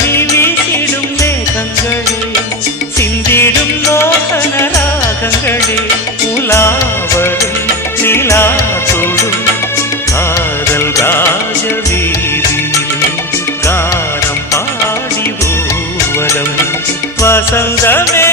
நீ வீசிடும் மேகங்களே சிந்திடும் மோகன ராகங்களே உலாவரும் நிலா தொடும் காதல் ராஜ வீதியில் கானம் பாடி ஊர்வலம் வசந்தமே